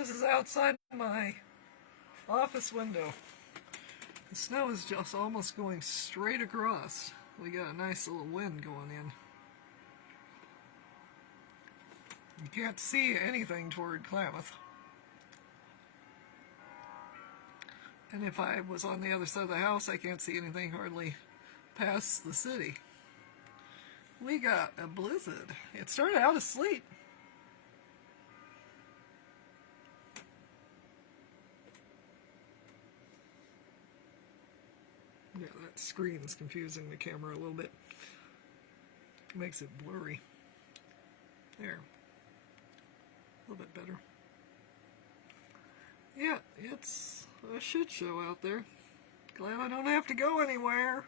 This is outside my office window. The snow is just almost going straight across. We got a nice little wind going in. You can't see anything toward Klamath. And if I was on the other side of the house, I can't see anything hardly past the city. We got a blizzard. It started out asleep. Yeah, that screen is confusing the camera a little bit. It makes it blurry. There. A little bit better. Yeah, it's a shit show out there. Glad I don't have to go anywhere.